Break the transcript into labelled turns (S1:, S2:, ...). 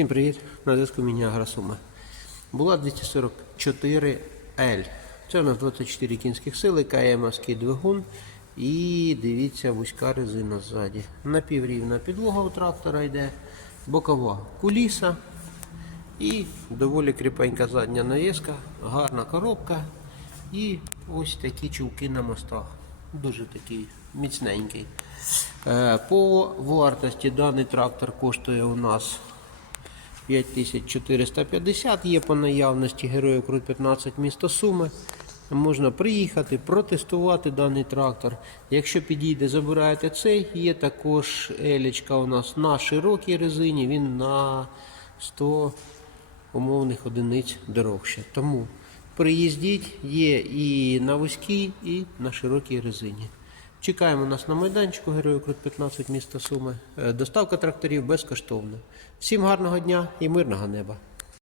S1: Всім привіт! На зв'язку міні Агросума. Була 244L. Це у нас 24 кінських сили, КМовський двигун. І дивіться, вузька резина ззаді. Напіврівна підлога у трактора йде, бокова куліса і доволі кріпенька задня навіска, гарна коробка і ось такі чулки на мостах. Дуже такий міцненький. Е, По вартості даний трактор коштує у нас 5450 є по наявності героїв Крут 15 місто Суми. Можна приїхати, протестувати даний трактор. Якщо підійде, забираєте цей. Є також елічка у нас на широкій резині, він на 100 умовних одиниць дорожче. Тому приїздіть, є і на вузькій, і на широкій резині. Чекаємо нас на майданчику Героїв Крут 15 міста Суми. Е, Доставка тракторів безкоштовна. Всім гарного дня і мирного неба!